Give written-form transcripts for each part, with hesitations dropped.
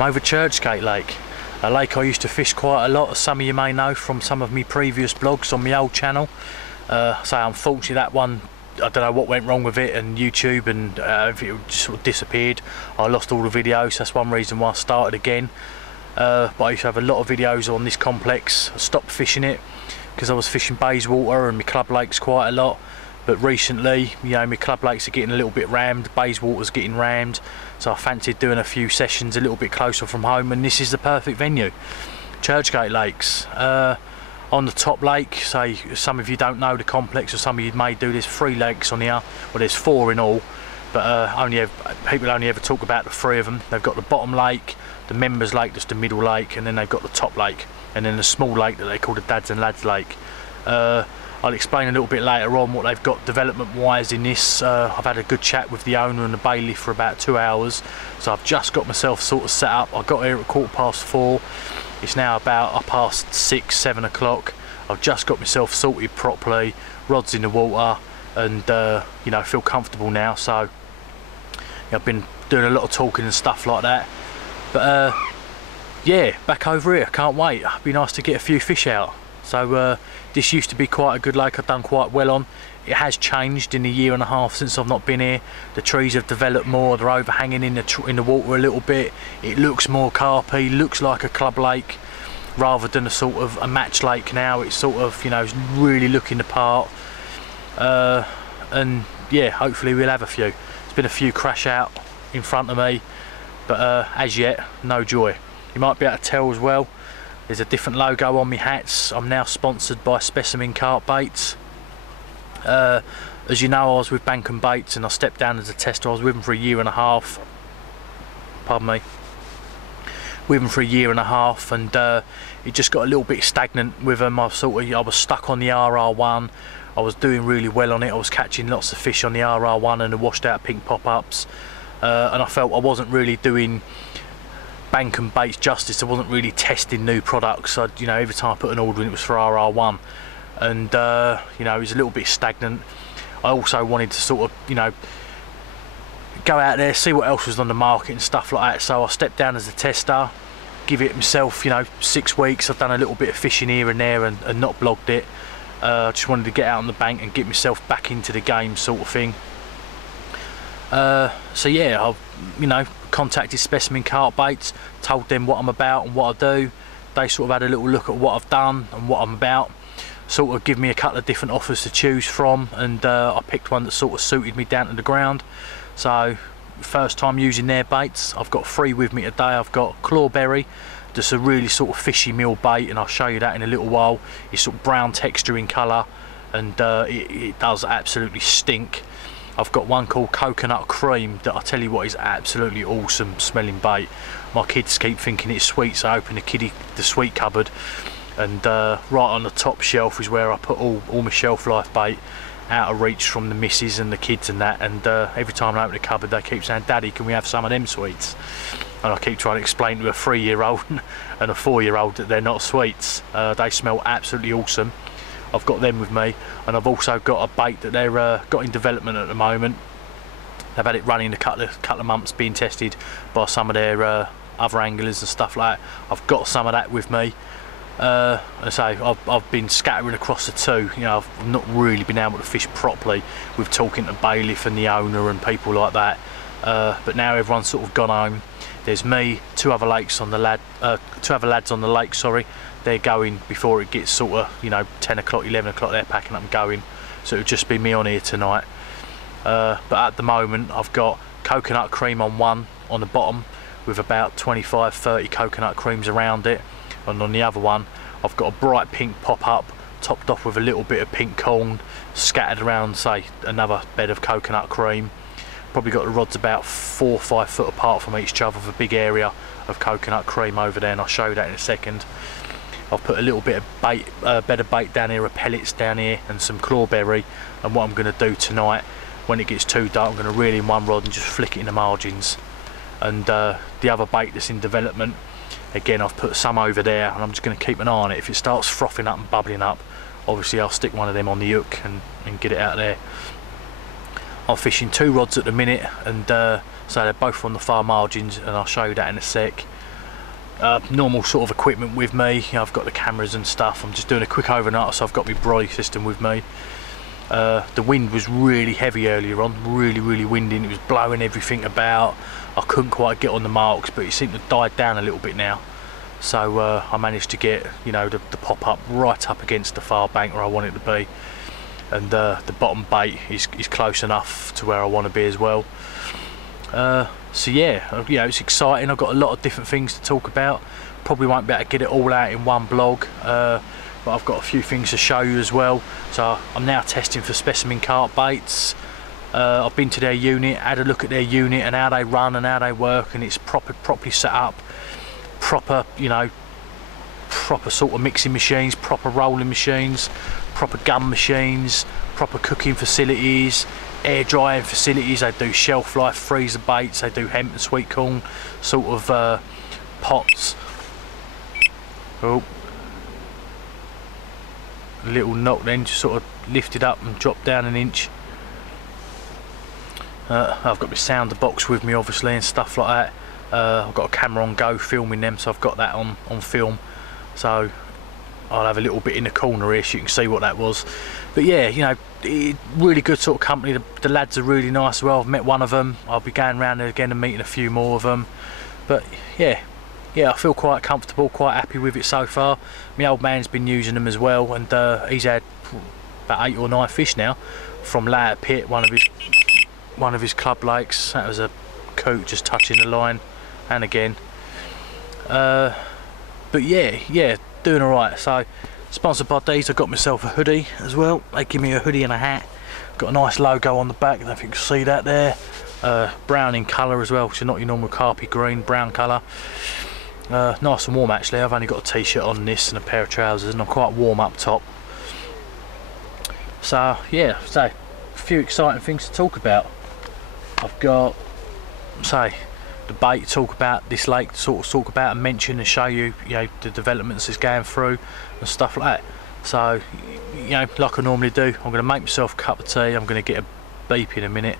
I'm over Churchgate Lake, a lake I used to fish quite a lot, as some of you may know from some of my previous blogs on my old channel. So unfortunately that one, I don't know what went wrong with it and YouTube, and it just sort of disappeared. I lost all the videos. That's one reason why I started again. But I used to have a lot of videos on this complex. I stopped fishing it because I was fishing Bayswater and my club lakes quite a lot. But recently, you know, my club lakes are getting a little bit rammed, Bayswater's getting rammed, so I fancied doing a few sessions a little bit closer from home, and this is the perfect venue. Churchgate Lakes. On the top lake, say some of you don't know the complex, or some of you may do, there's 3 lakes on here, well there's 4 in all, but people only ever talk about the 3 of them. They've got the bottom lake, the members lake, that's the middle lake, and then they've got the top lake, and then the small lake that they call the Dads and Lads Lake. I'll explain a little bit later on what they've got development wise in this. I've had a good chat with the owner and the bailiff for about 2 hours, so I've just got myself sort of set up. I got here at 4:15. It's now about 6, 7 o'clock. I've just got myself sorted properly, rods in the water, and you know, feel comfortable now. So I've been doing a lot of talking and stuff like that. But yeah, back over here, can't wait. It'd be nice to get a few fish out. So this used to be quite a good lake. I've done quite well on. It has changed in the 1.5 years since I've not been here. The trees have developed more. They're overhanging in the water a little bit. It looks more carpy. Looks like a club lake rather than a sort of a match lake now. It's sort of, you know, it's really looking the part. And yeah, hopefully we'll have a few. There's been a few crash out in front of me, but as yet, no joy. You might be able to tell as well, there's a different logo on my hats. I'm now sponsored by SPECIMEN carp baits. As you know, I was with Bank and Baits and I stepped down as a tester. I was with them for a 1.5 years. Pardon me. With them for a 1.5 years, and it just got a little bit stagnant with them. I was stuck on the RR1. I was doing really well on it. I was catching lots of fish on the RR1 and the washed out pink pop-ups, and I felt I wasn't really doing Bank and Baits justice. I wasn't really testing new products. You know, every time I put an order in, it was for RR1, and you know, it was a little bit stagnant. I also wanted to sort of, you know, go out there, see what else was on the market and stuff like that. So I stepped down as a tester, give it myself, you know, 6 weeks. I've done a little bit of fishing here and there and not blogged it. Just wanted to get out on the bank and get myself back into the game, sort of thing. So yeah, I've, you know, contacted SPECIMEN carp baits, told them what I'm about and what I do. They sort of had a little look at what I've done and what I'm about, sort of give me a couple of different offers to choose from, and I picked one that sort of suited me down to the ground. So first time using their baits. I've got 3 with me today. I've got clawberry, just a really sort of fishy meal bait, and I'll show you that in a little while. It's sort of brown texture in colour, and it does absolutely stink. I've got one called coconut cream that I tell you what is absolutely awesome smelling bait. My kids keep thinking it's sweet, so I open the sweet cupboard, and right on the top shelf is where I put all my shelf life bait, out of reach from the missus and the kids and that. And every time I open the cupboard, they keep saying, "Daddy, can we have some of them sweets?" And I keep trying to explain to a 3-year-old and a 4-year-old that they're not sweets. They smell absolutely awesome. I've got them with me, and I've also got a bait that they're got in development at the moment. They've had it running a couple of months, being tested by some of their other anglers and stuff like that. I've got some of that with me. So I've been scattering across the 2. You know, I've not really been able to fish properly with talking to bailiff and the owner and people like that. But now everyone's sort of gone home. There's me, 2 other lads on the lake. Sorry, they're going before it gets sort of, you know, 10 o'clock, 11 o'clock. They're packing up and going. So it'll just be me on here tonight. But at the moment, I've got coconut cream on one on the bottom, with about 25-30 coconut creams around it. And on the other one, I've got a bright pink pop-up, topped off with a little bit of pink corn, scattered around, say, another bed of coconut cream. Probably got the rods about 4 or 5 foot apart from each other, with a big area of coconut cream over there, and I'll show you that in a second. I've put a little bit of bait, bed of bait down here, of pellets down here, and some clawberry. And what I'm going to do tonight, when it gets too dark, I'm going to reel in one rod and just flick it in the margins. And the other bait that's in development, again, I've put some over there, and I'm just going to keep an eye on it. If it starts frothing up and bubbling up, obviously I'll stick one of them on the hook and get it out there. I'm fishing 2 rods at the minute, and so they're both on the far margins, and I'll show you that in a sec. normal sort of equipment with me. You know, I've got the cameras and stuff. I'm just doing a quick overnight, so I've got my brolly system with me. The wind was really heavy earlier on, really windy, and it was blowing everything about. I couldn't quite get on the marks, but it seemed to die down a little bit now. So I managed to get, you know, the pop up right up against the far bank where I want it to be, and the bottom bait is close enough to where I want to be as well. So yeah, you know, it's exciting. I've got a lot of different things to talk about. Probably won't be able to get it all out in one blog, but I've got a few things to show you as well. So I'm now testing for Specimen carp baits. I've been to their unit, had a look at their unit and how they run and how they work, and it's properly set up. Proper, you know, proper sort of mixing machines, proper rolling machines, proper gun machines, proper cooking facilities, air drying facilities. They do shelf life freezer baits, they do hemp and sweet corn sort of pots. Oh, a little knock then, just sort of lifted up and dropped down an inch. I've got my sounder box with me obviously and stuff like that. I've got a camera on go filming them, so I've got that on film, so I'll have a little bit in the corner here so you can see what that was. But yeah, you know, really good sort of company. The lads are really nice as well. I've met one of them. I'll be going around there again and meeting a few more of them. But yeah, I feel quite comfortable, quite happy with it so far. My old man's been using them as well, and he's had about 8 or 9 fish now from Latter Pit, one of his club lakes. That was a coot just touching the line, and again. But yeah, doing alright. So sponsored by these. I got myself a hoodie as well. They give me a hoodie and a hat. Got a nice logo on the back, I don't know if you can see that there. Brown in colour as well, which is not your normal carpy green, brown colour. Nice and warm actually. I've only got a t-shirt on this and a pair of trousers, and I'm quite warm up top. So yeah, so a few exciting things to talk about. I've got, say, the bait to talk about, this lake to sort of talk about and mention and show you, you know, the developments it's going through and stuff like that. So, you know, like I normally do, I'm going to make myself a cup of tea. I'm going to get a beep in a minute.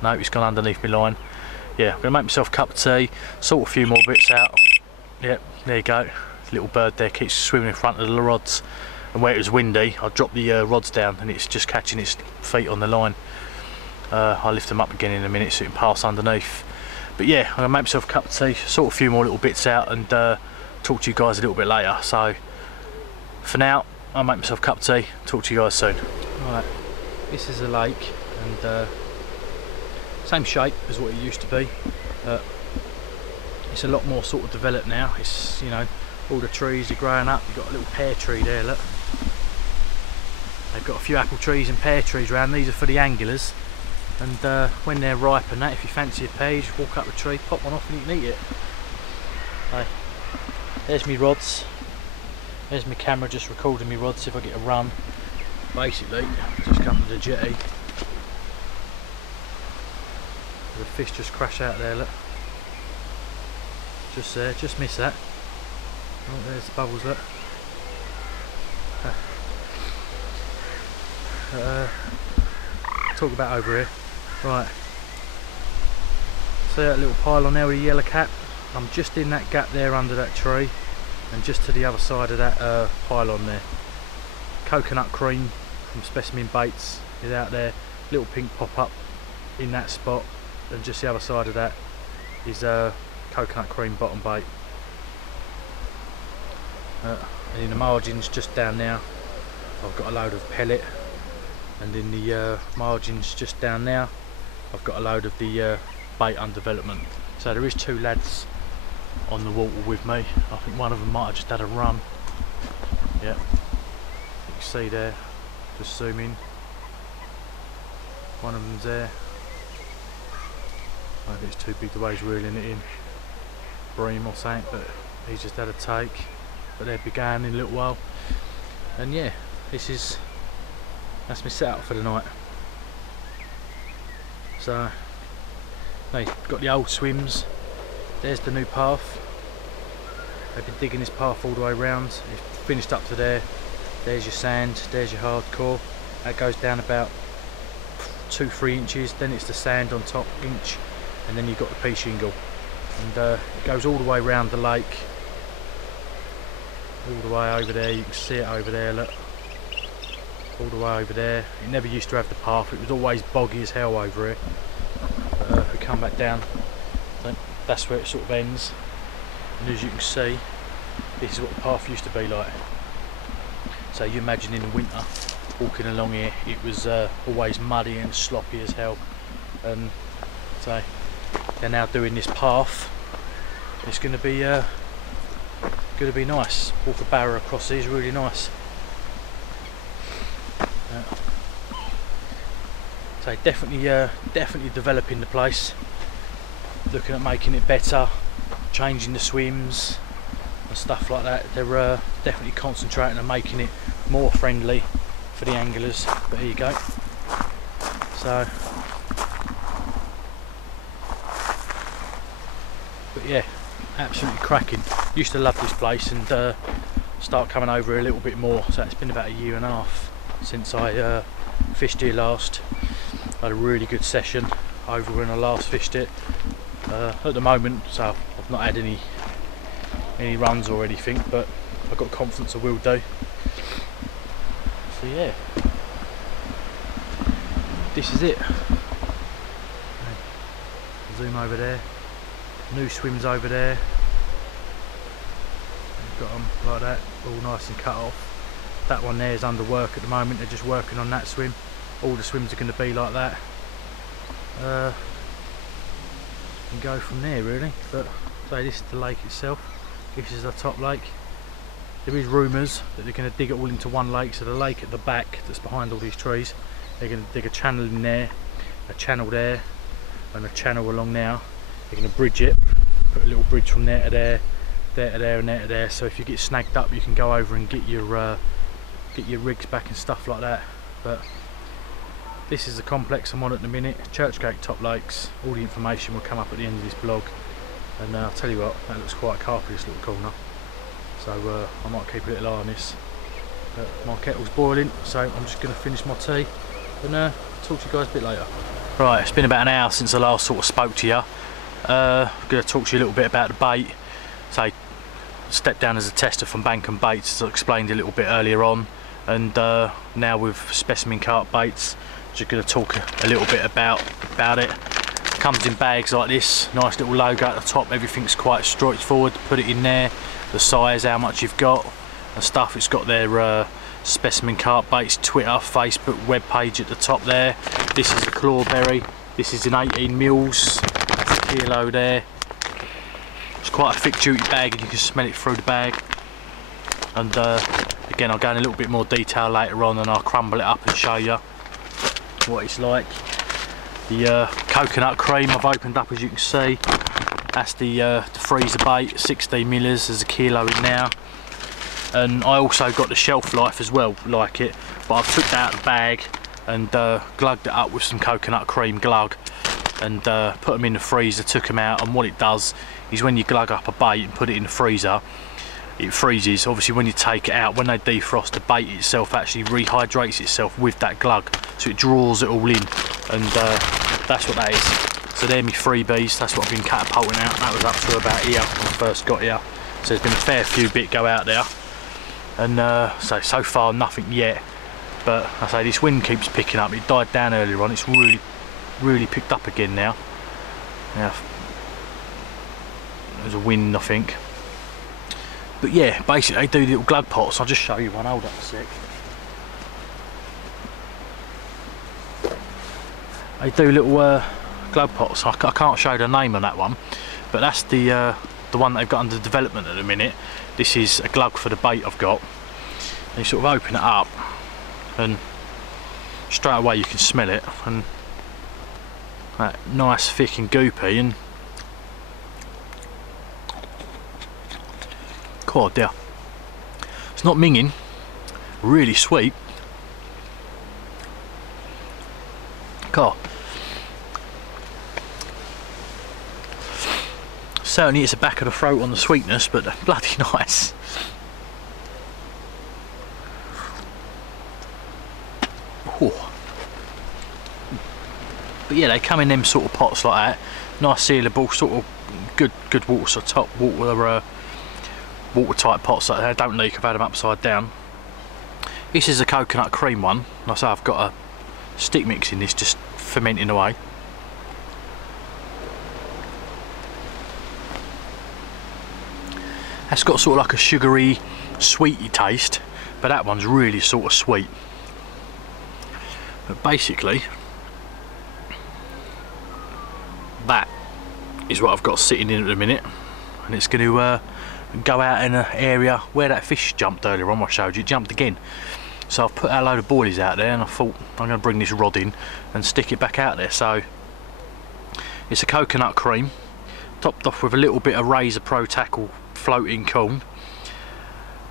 No, it's gone underneath my line. Yeah, I'm going to make myself a cup of tea, sort a few more bits out. Yep, there you go. Little bird there keeps swimming in front of the rods, and where it was windy I dropped the rods down and it's just catching its feet on the line. I'll lift them up again in a minute so it can pass underneath. But yeah, I'm going to make myself a cup of tea, sort a few more little bits out, and talk to you guys a little bit later. So for now, I'll make myself a cup of tea, talk to you guys soon. Right, this is a lake, and same shape as what it used to be. It's a lot more sort of developed now. It's, you know, all the trees are growing up. You've got a little pear tree there, look. They've got a few apple trees and pear trees around. These are for the anglers, and when they're ripe and that, if you fancy a pear, you just walk up the tree, pop one off and you can eat it. Hey, there's me rods. There's my camera just recording me rods if I get a run. Basically, just come to the jetty. The fish just crash out there, look. Just there, just missed that. Oh, there's the bubbles, look. Talk about over here. Right. See that little pylon there with the yellow cap? I'm just in that gap there under that tree, and just to the other side of that pylon there. Coconut cream from Specimen Baits is out there. Little pink pop up in that spot, and just the other side of that is coconut cream bottom bait. And in the margins just down now I've got a load of pellet, and in the margins just down now I've got a load of the bait under development. So there is 2 lads on the water with me. I think one of them might have just had a run. Yeah, you can see there, just zoom in, one of them's there. I think it's too big the way he's reeling it in, bream or something, but he's just had a take. But they'll be going in a little while. And yeah, that's my setup for the night. So, hey, got the old swims. There's the new path. They've been digging this path all the way around. It's finished up to there. There's your sand, there's your hardcore. That goes down about 2-3 inches. Then it's the sand on top, inch. And then you've got the pea shingle, and it goes all the way around the lake all the way over there. You can see it over there, look, all the way over there. It never used to have the path, it was always boggy as hell over here. If we come back down, that's where it sort of ends, and as you can see, this is what the path used to be like. So you imagine in the winter walking along here, it was always muddy and sloppy as hell, and so they're now doing this path. It's going to be nice. Walk a barrow across these, really nice. So definitely developing the place, looking at making it better, changing the swims and stuff like that. They're definitely concentrating on making it more friendly for the anglers. But here you go. So, but yeah, absolutely cracking. Used to love this place and start coming over a little bit more. So it's been about 1.5 years since I fished here last. Had a really good session over when I last fished it. At the moment, so I've not had any runs or anything, but I've got confidence I will do. So yeah, this is it. Zoom over there. New swims over there. Got them like that, all nice and cut off. That one there is under work at the moment. They're just working on that swim. All the swims are going to be like that. And go from there really. But so this is the lake itself. This is the top lake. There is rumours that they're going to dig it all into one lake. So the lake at the back that's behind all these trees, they're going to dig a channel in there, a channel there, and a channel along now. They're going to bridge it, put a little bridge from there to there, there to there, and there to there. So if you get snagged up, you can go over and get your rigs back and stuff like that. But this is the complex I'm on at the minute, Churchgate Top Lakes. All the information will come up at the end of this blog, and I'll tell you what, that looks quite carpy, this little corner, so I might keep a little eye on this. But my kettle's boiling, so I'm just going to finish my tea and talk to you guys a bit later. Right, it's been about an hour since I last sort of spoke to you. I'm going to talk to you a little bit about the bait. So stepped down as a tester from Bank and Baits, as I explained a little bit earlier on, and now with Specimen Carp baits. Just going to talk a little bit about it. Comes in bags like this, nice little logo at the top, everything's quite straightforward. Put it in there, the size, how much you've got and stuff. It's got their Specimen Carp baits Twitter, Facebook web page at the top there. This is a clawberry, this is in 18 mils, that's a kilo there. It's quite a thick duty bag and you can smell it through the bag. And again, I'll go in a little bit more detail later on and I'll crumble it up and show you what it's like. The coconut cream I've opened up, as you can see. That's the freezer bait, 16 millers, there's a kilo in now. And I also got the shelf life as well, like it, but I've took that out of the bag and glugged it up with some coconut cream glug and put them in the freezer, took them out. And what it does is when you glug up a bait and put it in the freezer, it freezes. Obviously when you take it out, when they defrost, the bait itself actually rehydrates itself with that glug, so it draws it all in, and that's what that is. So they're my freebies, that's what I've been catapulting out. That was up to about here when I first got here, so there's been a fair few bit go out there, and so far nothing yet. But I say this wind keeps picking up. It died down earlier on, it's really picked up again now. There's a wind, I think. But yeah, basically they do little glug pots. I'll just show you one, hold up a sec. They do little glug pots. I can't show the name on that one, but that's the one they've got under development at the minute. This is a glug for the bait I've got. And you sort of open it up and straight away you can smell it, and that nice thick and goopy, and oh dear, it's not minging, really sweet. God, certainly it's the back of the throat on the sweetness, but bloody nice. Oh. But yeah, they come in them sort of pots like that, nice sealable, sort of good water, so top water watertight pots so they don't leak. I've had them upside down. This is a coconut cream one. Like I say, I've got a stick mix in this, just fermenting away. That's got sort of like a sugary, sweety taste, but that one's really sort of sweet. But basically, that is what I've got sitting in at the minute, and it's going to go out in an area where that fish jumped earlier on. I showed you, it jumped again. So I've put a load of boilies out there, and I thought I'm going to bring this rod in and stick it back out there. So it's a coconut cream, topped off with a little bit of Razor Pro Tackle floating corn,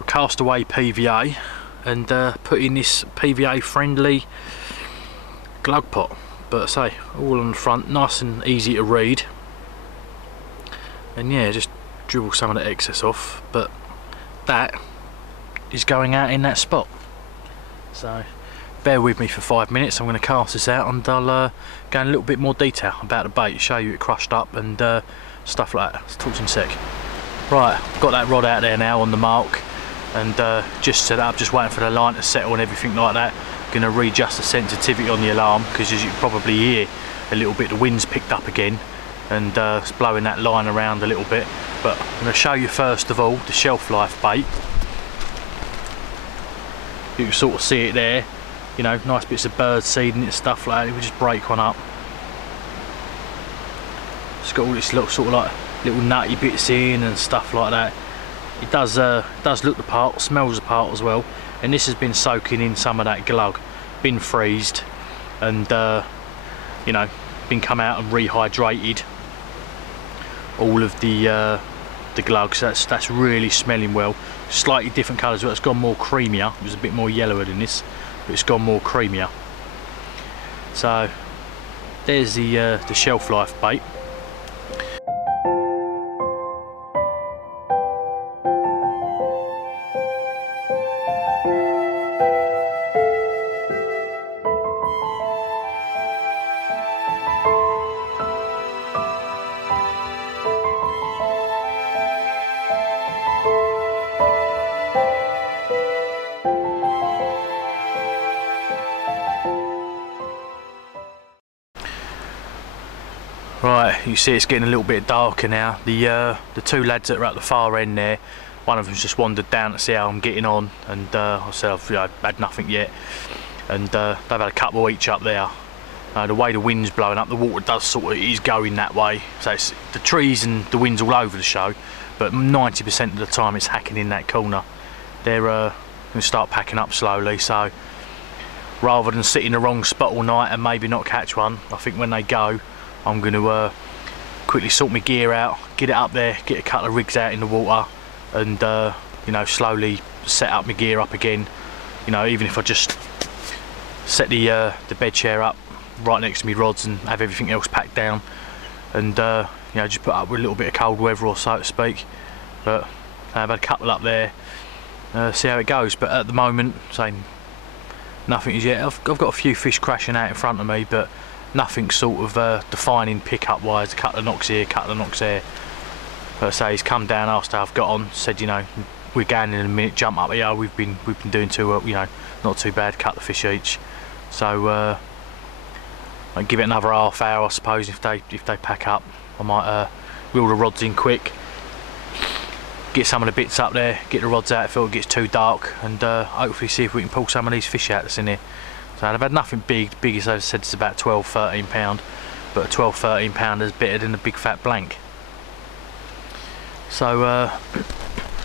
Castaway PVA, and put in this PVA friendly glug pot. But I say, all on the front, nice and easy to read. And yeah, just dribble some of the excess off, but that is going out in that spot. So bear with me for 5 minutes. I'm going to cast this out, and I'll go in a little bit more detail about the bait, show you it crushed up and stuff like that. Let's talk to you in a sec. Right, got that rod out there now on the mark, and just set up, just waiting for the line to settle and everything like that. Going to readjust the sensitivity on the alarm, because as you can probably hear a little bit, the wind's picked up again, and it's blowing that line around a little bit. But I'm going to show you first of all the shelf life bait. You can sort of see it there, you know, nice bits of bird seed and stuff like that. We just break one up. It's got all this little sort of like little nutty bits in and stuff like that. It does look the part, smells the part as well. And this has been soaking in some of that glug, been freezed, and you know, been come out and rehydrated all of the glug. So that's really smelling well. Slightly different colours, but it's gone more creamier. It was a bit more yellower than this, but it's gone more creamier. So there's the shelf life bait. Right, you see it's getting a little bit darker now. The two lads that are at the far end there, one of them's just wandered down to see how I'm getting on, and I said I've had nothing yet, and they've had a couple each up there. The way the wind's blowing up, the water does sort of is going that way, so it's the trees and the wind's all over the show, but 90% of the time it's hacking in that corner. They're going to start packing up slowly, so rather than sit in the wrong spot all night and maybe not catch one, I think when they go, I'm going to quickly sort my gear out, get it up there, get a couple of rigs out in the water, and you know, slowly set up my gear up again. You know, even if I just set the bed chair up right next to me rods and have everything else packed down, and you know, just put up with a little bit of cold weather, or so to speak. But I've had a couple up there, see how it goes. But at the moment, saying nothing as yet. I've got a few fish crashing out in front of me, but nothing sort of defining pickup wise. A couple of knocks here, a couple of knocks there. But I say he's come down after I've got on, said, you know, we're going in a minute, jump up here. We've been doing too, you know, not too bad, couple of fish each. So I'll give it another half hour, I suppose. If they pack up, I might reel the rods in quick, get some of the bits up there, get the rods out if it gets too dark, and hopefully see if we can pull some of these fish out that's in here. So I've had nothing big. The biggest I've said is about 12-13 pound, but a 12-13 pounder is better than a big fat blank. So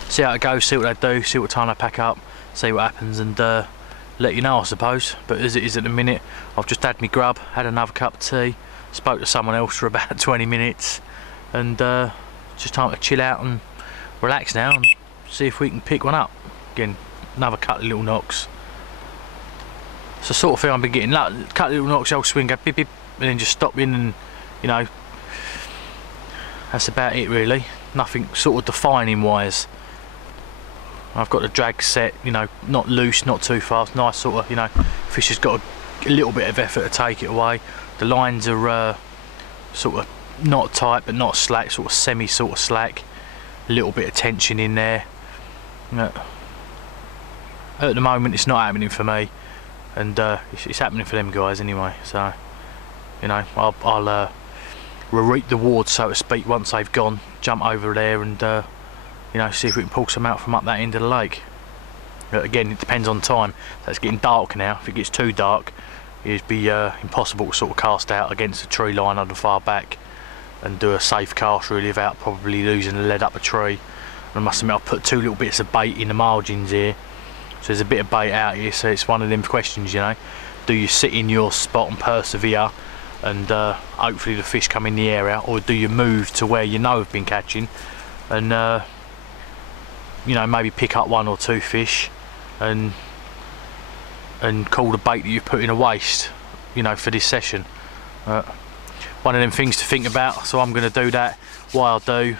see how it goes, see what they do, see what time they pack up, see what happens, and let you know, I suppose. But as it is at the minute, I've just had my grub, had another cup of tea, spoke to someone else for about 20 minutes, and just time to chill out and relax now and see if we can pick one up. Again, another couple of little knocks. It's the sort of thing I've been getting, like, a couple of little knocks, I'll swing, go bip bip, and then just stop in, and you know, that's about it really. Nothing sort of defining wise. I've got the drag set, you know, not loose, not too fast, nice sort of, you know, fish has got a little bit of effort to take it away. The lines are sort of not tight but not slack, sort of semi sort of slack. A little bit of tension in there. At the moment it's not happening for me, and it's happening for them guys anyway, so you know, I'll reap the reward, so to speak, once they've gone, jump over there and you know, see if we can pull some out from up that end of the lake. Again, it depends on time. So it's getting dark now. If it gets too dark, it'd be impossible to sort of cast out against the tree line on the far back and do a safe cast really without probably losing the lead up a tree. And I must admit, I've put 2 little bits of bait in the margins here, so there's a bit of bait out here. So it's one of them questions, you know, do you sit in your spot and persevere and hopefully the fish come in the area, or do you move to where you know have been catching and you know, maybe pick up 1 or 2 fish and call the bait that you've put in a waste, you know, for this session. One of them things to think about, so I'm going to do that. While I do,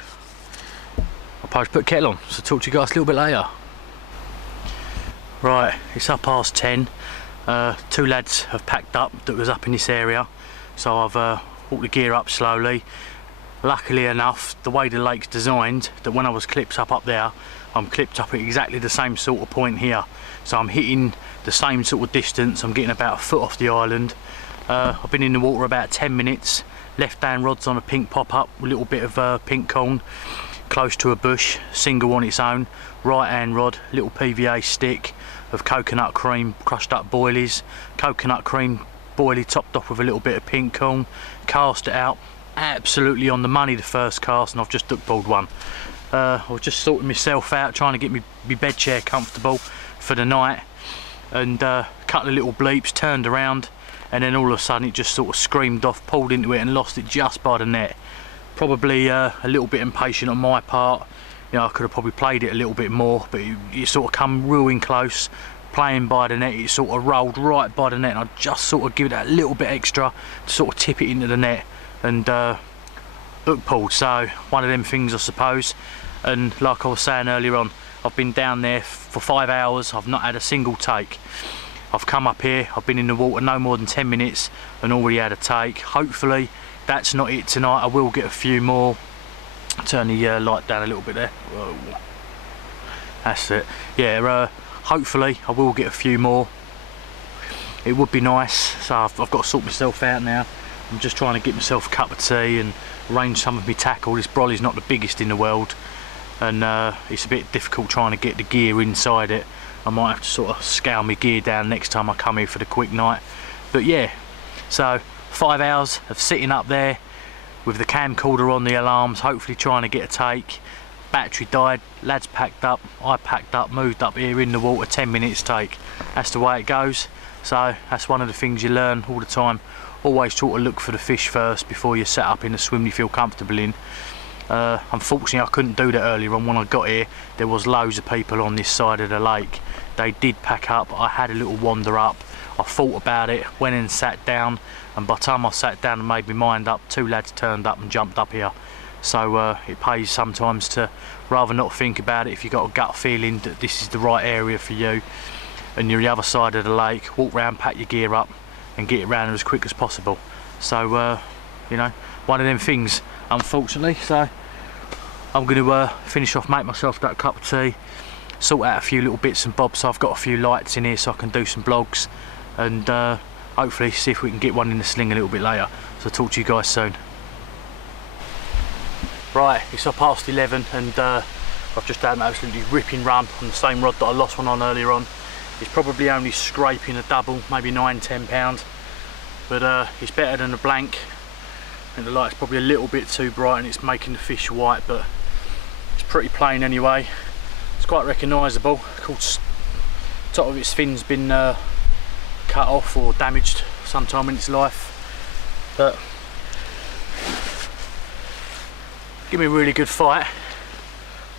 I'll probably put kettle on, so talk to you guys a little bit later. Right, it's up past 10. 2 lads have packed up that was up in this area, so I've brought the gear up slowly. Luckily enough, the way the lake's designed, that when I was clipped up there, I'm clipped up at exactly the same sort of point here, so I'm hitting the same sort of distance. I'm getting about 1 foot off the island. I've been in the water about 10 minutes. Left hand rod's on a pink pop-up, a little bit of pink corn close to a bush, single on its own. Right hand rod, little PVA stick of coconut cream crushed up boilies, coconut cream boilie topped off with a little bit of pink corn. Cast it out, absolutely on the money the first cast, and I've just duck pulled one. I was just sorting myself out, trying to get my bed chair comfortable for the night, and a couple of little bleeps, turned around, and then all of a sudden it just sort of screamed off, pulled into it and lost it just by the net. Probably a little bit impatient on my part. You know, I could have probably played it a little bit more, but it sort of come real close, playing by the net. It sort of rolled right by the net, and I just sort of give it that little bit extra to sort of tip it into the net, and hook pulled. So one of them things, I suppose. And like I was saying earlier on, I've been down there for 5 hours. I've not had a single take. I've come up here, I've been in the water no more than 10 minutes and already had a take. Hopefully that's not it tonight. I will get a few more. Turn the light down a little bit there. Whoa. That's it. Yeah, hopefully I will get a few more. It would be nice. So I've got to sort myself out now. I'm just trying to get myself a cup of tea and arrange some of my tackle. This brolly's not the biggest in the world, and it's a bit difficult trying to get the gear inside it. I might have to sort of scale my gear down next time I come here for the quick night. But yeah, so 5 hours of sitting up there with the camcorder on the alarms, hopefully trying to get a take. Battery died, lads packed up, I packed up, moved up here in the water, 10 minutes take. That's the way it goes. So that's one of the things you learn all the time. Always try to look for the fish first before you set up in a swim you feel comfortable in. Unfortunately I couldn't do that earlier on. When I got here there was loads of people on this side of the lake. They did pack up. I had a little wander up, I thought about it, went and sat down, and by the time I sat down and made my mind up, 2 lads turned up and jumped up here. So it pays sometimes to rather not think about it. If you've got a gut feeling that this is the right area for you and you're the other side of the lake, walk round, pack your gear up and get it round as quick as possible. So you know, one of them things, unfortunately. So I'm going to finish off, make myself that cup of tea, sort out a few little bits and bobs. So I've got a few lights in here so I can do some vlogs, and hopefully see if we can get one in the sling a little bit later. So I'll talk to you guys soon. Right, it's up past 11 and I've just had an absolutely ripping run on the same rod that I lost one on earlier on. It's probably only scraping a double, maybe 9–10 pounds, but it's better than a blank. And the light's probably a little bit too bright and it's making the fish white, but it's pretty plain anyway. It's quite recognisable. Of course, top of its fin's been cut off or damaged sometime in its life, but give me a really good fight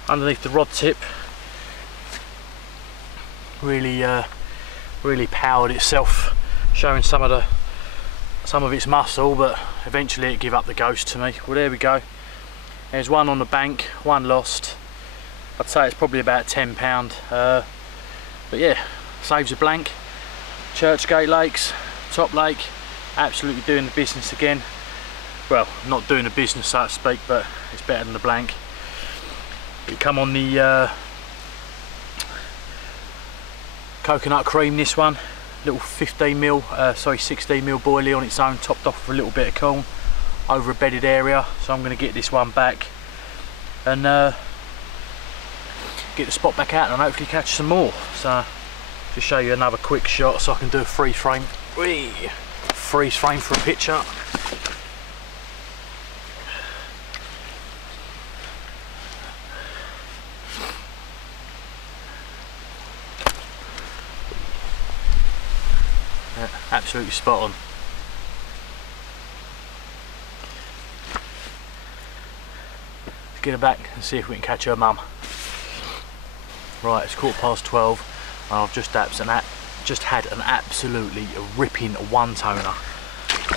underneath the rod tip. Really really powered itself, showing some of its muscle, but eventually it gave up the ghost to me. Well, there we go. There's one on the bank, one lost. I'd say it's probably about £10, but yeah, saves a blank. Churchgate Lakes, top lake, absolutely doing the business again. Well, not doing the business so to speak, but it's better than the blank. It come on the Coconut cream, this one, little 16mm boilie on its own, topped off with a little bit of corn over a bedded area. So I'm going to get this one back and get the spot back out and hopefully catch some more. So just show you another quick shot so I can do a freeze frame. Freeze frame for a picture. Yeah, absolutely spot on. Let's get her back and see if we can catch her mum. Right, it's 12:15 and I've just had an absolutely ripping one toner.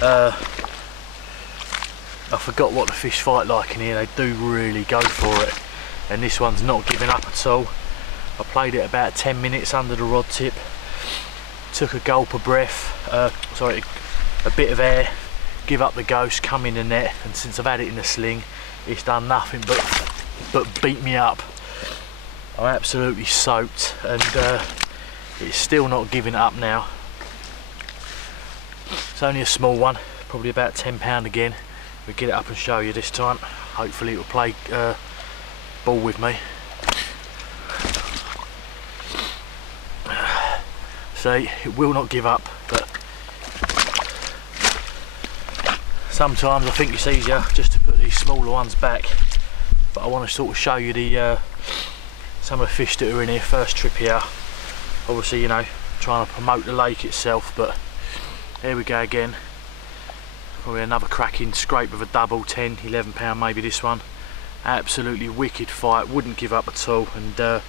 I forgot what the fish fight like in here. They do really go for it, and this one's not giving up at all. I played it about 10 minutes under the rod tip, took a gulp of breath, a bit of air, give up the ghost, come in the net, and since I've had it in the sling, it's done nothing but beat me up. I'm absolutely soaked, and it's still not giving up now. It's only a small one, probably about £10 again. We'll get it up and show you this time. Hopefully it will play ball with me. See, it will not give up, but sometimes I think it's easier just to put these smaller ones back. But I want to sort of show you the some of the fish that are in here first trip here. Obviously, you know, trying to promote the lake itself, but here we go again. Probably another cracking scrape of a double, 10, £11 maybe this one. Absolutely wicked fight, wouldn't give up at all, and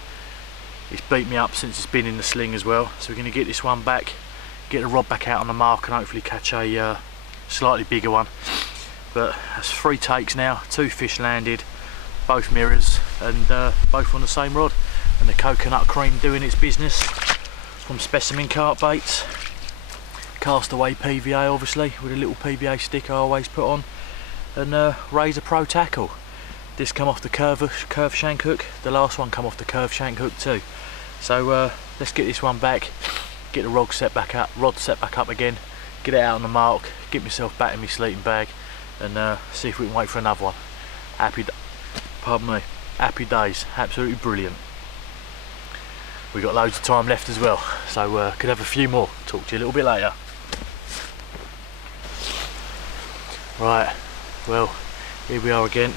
it's beat me up since it's been in the sling as well. So we're going to get this one back, get the rod back out on the mark, and hopefully catch a slightly bigger one. But that's 3 takes now, 2 fish landed, both mirrors, and both on the same rod, and the coconut cream doing its business from SPECIMEN carp baits. Castaway PVA, obviously, with a little PVA stick I always put on, and Razor Pro tackle. This come off the curve shank hook, the last one come off the curve shank hook too. So let's get this one back, get the rod set back up again, get it out on the mark, get myself back in my sleeping bag, and see if we can wait for another one. Happy days, absolutely brilliant. We've got loads of time left as well, so could have a few more. Talk to you a little bit later. Right, well, here we are again.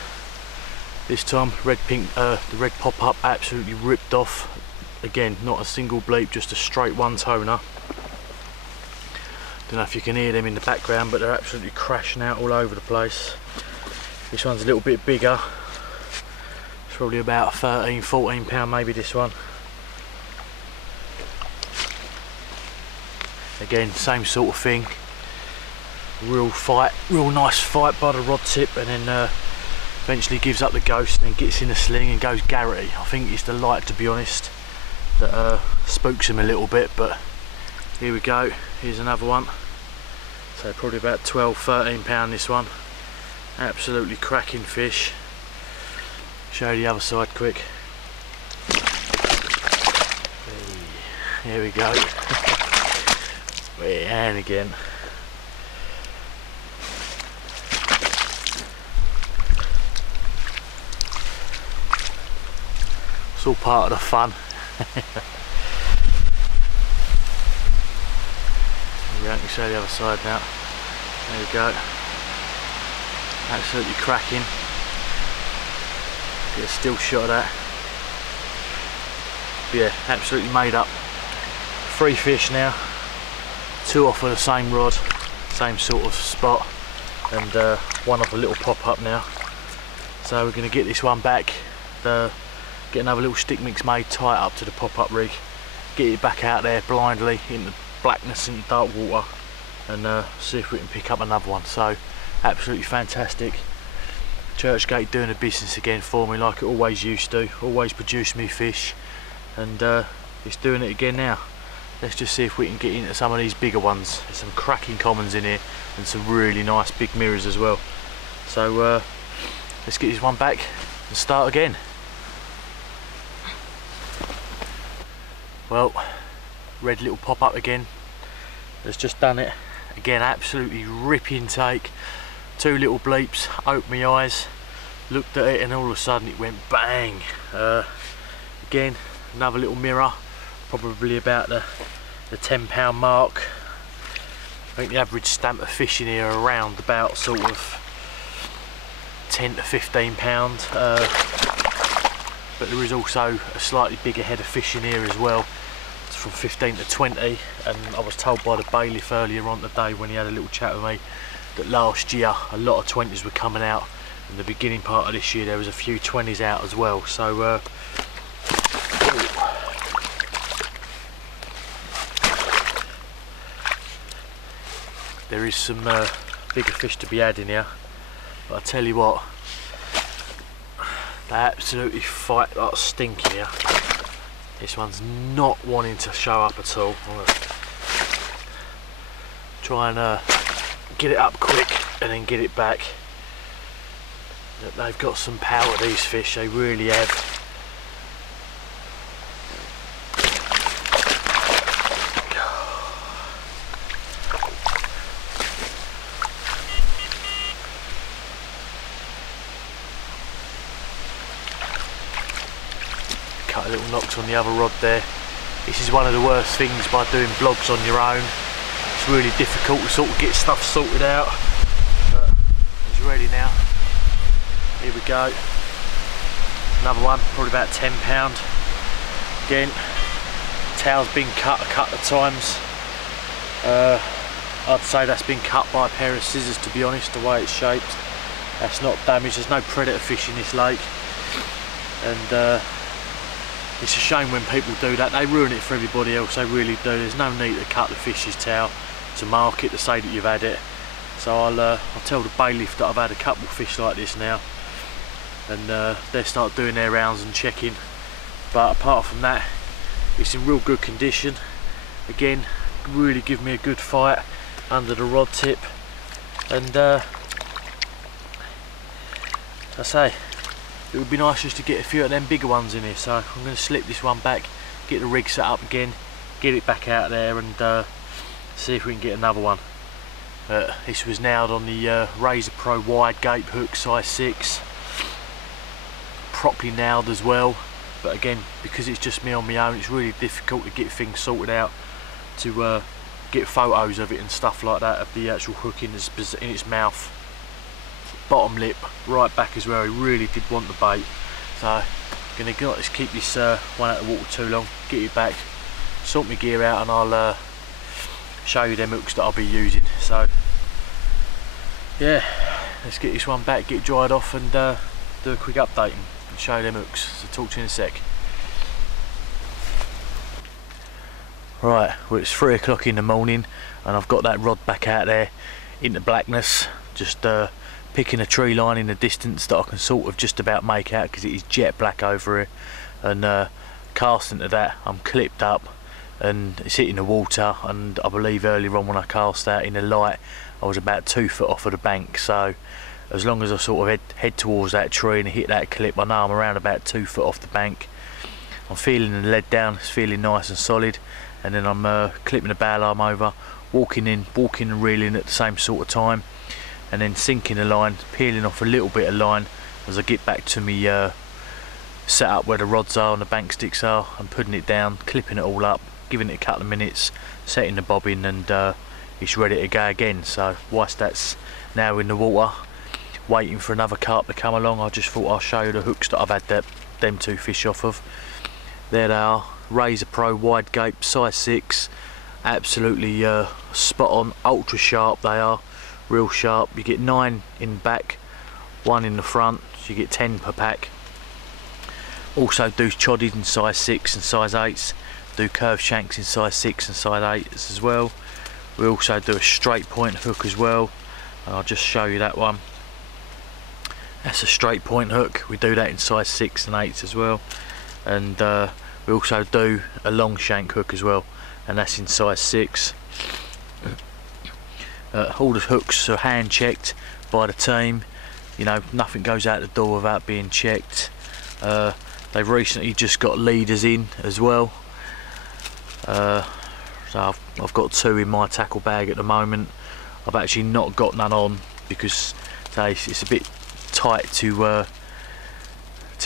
This time the red pop-up absolutely ripped off. Again, not a single bleep, just a straight one toner. Don't know if you can hear them in the background, but they're absolutely crashing out all over the place. This one's a little bit bigger. It's probably about £13–14 maybe, this one. Again, same sort of thing. Real nice fight by the rod tip, and then eventually gives up the ghost and then gets in the sling and goes Garrity. I think it's the light, to be honest, that spooks him a little bit, but here we go. Here's another one. So probably about £12–13 this one. Absolutely cracking fish. Show you the other side quick. Here we go. And again. It's all part of the fun. I can show the other side now. There we go. Absolutely cracking. Get a still shot of that. But yeah, absolutely made up. 3 fish now. 2 off of the same rod, same sort of spot, and 1 off a little pop-up now. So we're going to get this one back, get another little stick mix made, tie it up to the pop-up rig, get it back out there blindly in the blackness and dark water, and see if we can pick up another one. So absolutely fantastic. Churchgate doing a business again for me like it always used to, always produce me fish, and it's doing it again now. Let's just see if we can get into some of these bigger ones. There's some cracking commons in here and some really nice big mirrors as well. So let's get this one back and start again. Well, red little pop up again. Has just done it again. Absolutely ripping take. 2 little bleeps. Opened my eyes, looked at it, and all of a sudden it went bang. Again, another little mirror, probably about the £10 mark. I think the average stamp of fish in here are around about sort of £10 to £15, but there is also a slightly bigger head of fish in here as well. It's from 15 to 20, and I was told by the bailiff earlier on today when he had a little chat with me that last year a lot of 20s were coming out. In the beginning part of this year there was a few 20s out as well, so there is some bigger fish to be had in here. But I tell you what, they absolutely fight like stinking here. This one's not wanting to show up at all. I'm gonna try and get it up quick and then get it back. They've got some power, these fish, they really have. Cut a little notch on the other rod there. This is one of the worst things by doing vlogs on your own. It's really difficult to sort of get stuff sorted out, but it's ready now. Here we go. Another one, probably about £10. Again, tail's been cut a couple of times. I'd say that's been cut by a pair of scissors, to be honest, the way it's shaped. That's not damaged. There's no predator fish in this lake, and it's a shame when people do that. They ruin it for everybody else, they really do. There's no need to cut the fish's tail to mark it, to say that you've had it. So I'll tell the bailiff that I've had a couple of fish like this now, and they'll start doing their rounds and checking. But apart from that, it's in real good condition. Again, really give me a good fight under the rod tip, and I say, it would be nice just to get a few of them bigger ones in here. So I'm going to slip this one back, get the rig set up again, get it back out there, and see if we can get another one. This was nailed on the Razor Pro wide gape hook, size 6, properly nailed as well. But again, because it's just me on my own, it's really difficult to get things sorted out, to get photos of it and stuff like that, of the actual hook in its mouth, bottom lip, right back as well. He really did want the bait. So gonna just keep this one out of the water too long, get it back, sort my gear out, and I'll show you them hooks that I'll be using. So yeah, let's get this one back, get it dried off, and do a quick update and show you them hooks. So talk to you in a sec. Right, well, it's 3 o'clock in the morning and I've got that rod back out there into blackness, just picking a tree line in the distance that I can sort of just about make out because it is jet black over here, and casting to that I'm clipped up and it's hitting the water. And I believe earlier on when I cast out in the light I was about 2 foot off of the bank, so as long as I sort of head towards that tree and hit that clip, I know I'm around about 2 foot off the bank. I'm feeling the lead down, it's feeling nice and solid, and then I'm clipping the bow arm over, walking and reeling at the same sort of time, and then sinking the line, peeling off a little bit of line as I get back to me set up where the rods are and the bank sticks are, and putting it down, clipping it all up, giving it a couple of minutes, setting the bobbin, and it's ready to go again. So whilst that's now in the water waiting for another carp to come along, I just thought I'll show you the hooks that I've had them 2 fish off of. There they are, Razor Pro wide gape, size 6, absolutely spot on, ultra sharp they are, real sharp. You get 9 in the back, 1 in the front, so you get 10 per pack. Also do choddies in size 6 and size 8s, do curved shanks in size 6 and size 8s as well. We also do a straight point hook as well, and I'll just show you that one. That's a straight point hook, we do that in size 6 and 8s as well. And we also do a long shank hook as well, and that's in size 6. All the hooks are hand checked by the team, you know, nothing goes out the door without being checked. They've recently just got leaders in as well, So I've got 2 in my tackle bag at the moment. I've actually not got none on because it's a bit tight to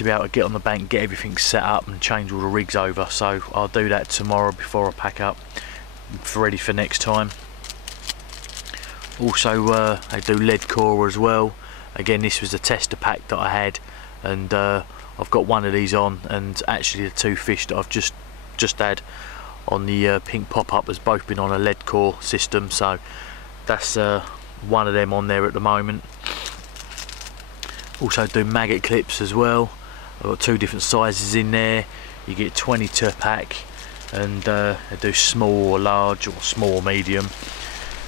be able to get on the bank, get everything set up and change all the rigs over. So I'll do that tomorrow before I pack up, ready for next time. Also they do lead core as well. Again, this was a tester pack that I had, and I've got one of these on, and actually the 2 fish that I've just had on the pink pop-up has both been on a lead core system, so that's one of them on there at the moment. Also do maggot clips as well. I've got 2 different sizes in there. You get 20 to a pack, and they do small or large, or small or medium.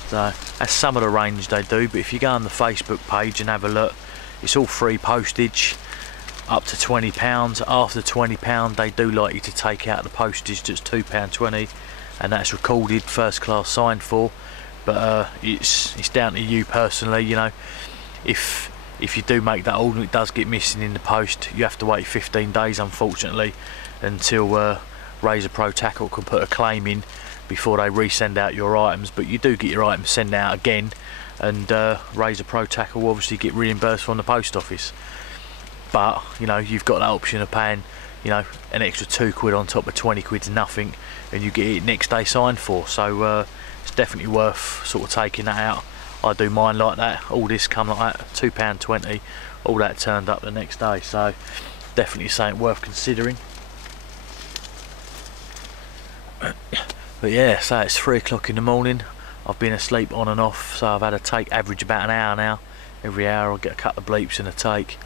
So that's some of the range they do, but if you go on the Facebook page and have a look, it's all free postage up to £20. After £20 they do like you to take out the postage, that's £2.20, and that's recorded, first class signed for. But it's down to you personally, you know. If you do make that order and it does get missing in the post, you have to wait 15 days unfortunately until Razor Pro Tackle can put a claim in before they resend out your items. But you do get your items sent out again, and Razor Pro Tackle will obviously get reimbursed from the post office. But you know, you've got that option of paying, you know, an extra £2 on top of 20 quid's nothing, and you get it next day signed for. So it's definitely worth sort of taking that out. I do mine like that. All this come like that, £2.20, all that turned up the next day. So definitely something worth considering. But yeah, so it's 3 o'clock in the morning. I've been asleep on and off, so I've had a take average about an hour now. Every hour I'll get a couple of bleeps and a take.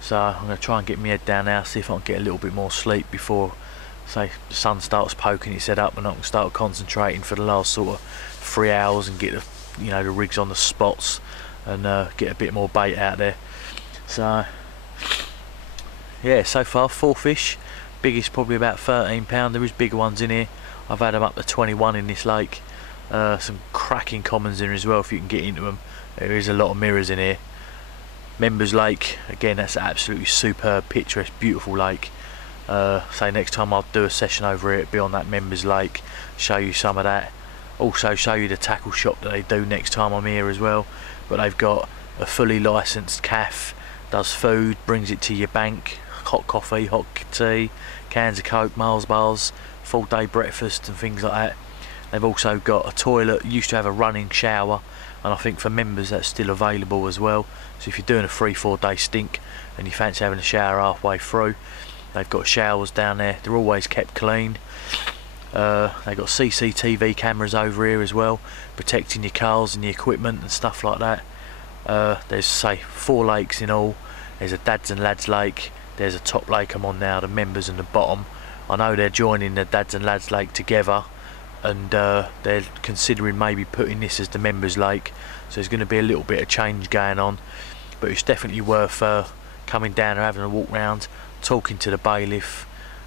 So I'm going to try and get my head down now, see if I can get a little bit more sleep before, say, the sun starts poking its head up, and I can start concentrating for the last sort of 3 hours and get the, you know, the rigs on the spots, and get a bit more bait out there. So yeah, so far 4 fish. Biggest probably about £13. There is bigger ones in here. I've had them up to 21 in this lake. Some cracking commons in as well if you can get into them. There is a lot of mirrors in here. Members Lake, again, that's an absolutely superb, picturesque, beautiful lake. So next time I'll do a session over here, it'll be on that Members Lake, show you some of that. Also show you the tackle shop that they do next time I'm here as well. But they've got a fully licensed caff, does food, brings it to your bank, hot coffee, hot tea, cans of Coke, Mars bars, full day breakfast and things like that. They've also got a toilet, used to have a running shower, and I think for members that's still available as well. So if you're doing a 3-4 day stink and you fancy having a shower halfway through, they've got showers down there. They're always kept clean. They've got CCTV cameras over here as well, protecting your cars and your equipment and stuff like that. There's, say, 4 lakes in all. There's a Dads and Lads Lake, there's a top lake I'm on now, the members, and the bottom. I know they're joining the Dads and Lads Lake together, and they're considering maybe putting this as the members lake, so there's going to be a little bit of change going on. But it's definitely worth coming down and having a walk round, talking to the bailiff,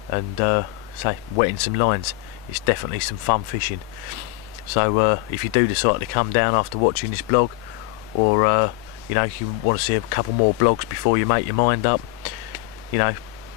and say, wetting some lines. It's definitely some fun fishing. So if you do decide to come down after watching this blog, or you know, you want to see a couple more blogs before you make your mind up, you know,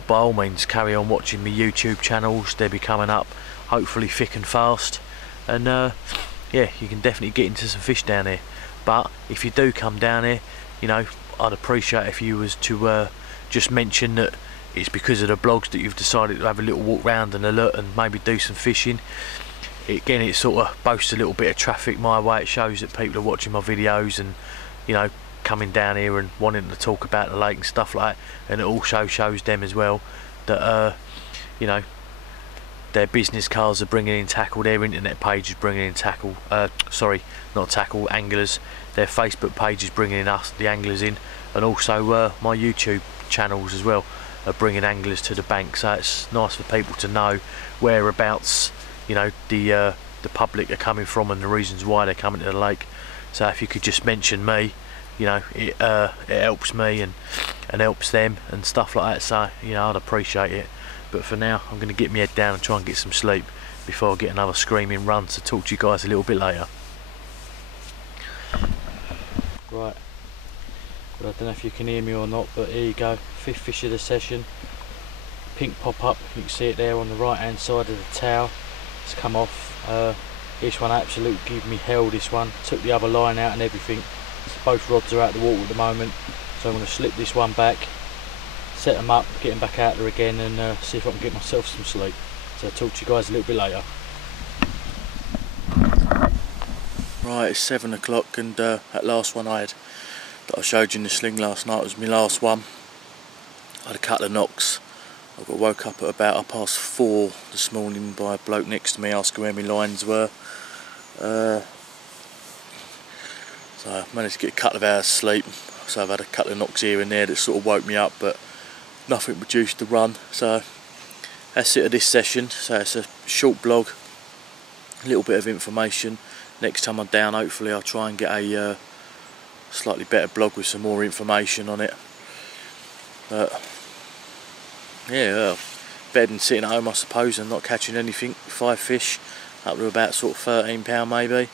by all means carry on watching my YouTube channels. They'll be coming up hopefully thick and fast, and yeah, you can definitely get into some fish down here. But if you do come down here, you know, I'd appreciate if you was to just mention that it's because of the blogs that you've decided to have a little walk round and a look and maybe do some fishing. Again, it sort of boasts a little bit of traffic my way. It shows that people are watching my videos and, you know, coming down here and wanting to talk about the lake and stuff like that. And it also shows them as well that you know, their business cards are bringing in tackle, their internet page is bringing in tackle, sorry, not tackle, anglers. Their Facebook page is bringing in us, the anglers, in, and also my YouTube channels as well are bringing anglers to the bank. So it's nice for people to know whereabouts, you know, the public are coming from and the reasons why they're coming to the lake. So if you could just mention me, you know, it helps me and helps them and stuff like that. So, you know, I'd appreciate it. But for now, I'm going to get my head down and try and get some sleep before I get another screaming run to talk to you guys a little bit later. Right, well, I don't know if you can hear me or not, but here you go, 5th fish of the session. Pink pop up, you can see it there on the right hand side of the towel. It's come off. This one absolutely gave me hell, this one. Took the other line out and everything. So both rods are out the water at the moment. So I'm going to slip this one back, set them up, get them back out there again, and see if I can get myself some sleep. So I'll talk to you guys a little bit later. Right, it's 7 o'clock, and that last one that I showed you in the sling last night was my last one. I had a couple of knocks. I got woke up at about 4:30 this morning by a bloke next to me asking where my lines were. So I managed to get a couple of hours sleep. So I've had a couple of knocks here and there that sort of woke me up, but nothing reduced the run. So that's it of this session. So it's a short blog, a little bit of information. Next time I'm down, hopefully I'll try and get a slightly better blog with some more information on it. But yeah, well, better than sitting at home, I suppose, and not catching anything. 5 fish, up to about sort of £13 maybe.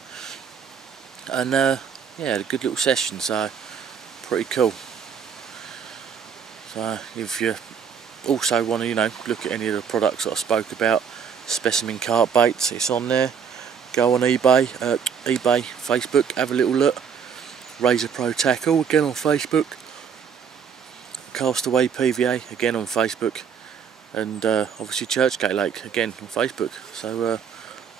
And yeah, had a good little session, so pretty cool. So if you also want to, you know, look at any of the products that I spoke about, Specimen carp baits, it's on there. Go on eBay, Facebook, have a little look. Razor Pro Tackle, again on Facebook. Castaway PVA, again on Facebook. And obviously Churchgate Lakes, again on Facebook. So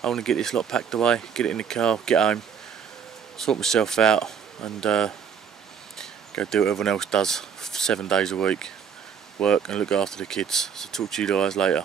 I want to get this lot packed away, get it in the car, get home, sort myself out, and go do what everyone else does 7 days a week. Work and look after the kids. So talk to you guys later.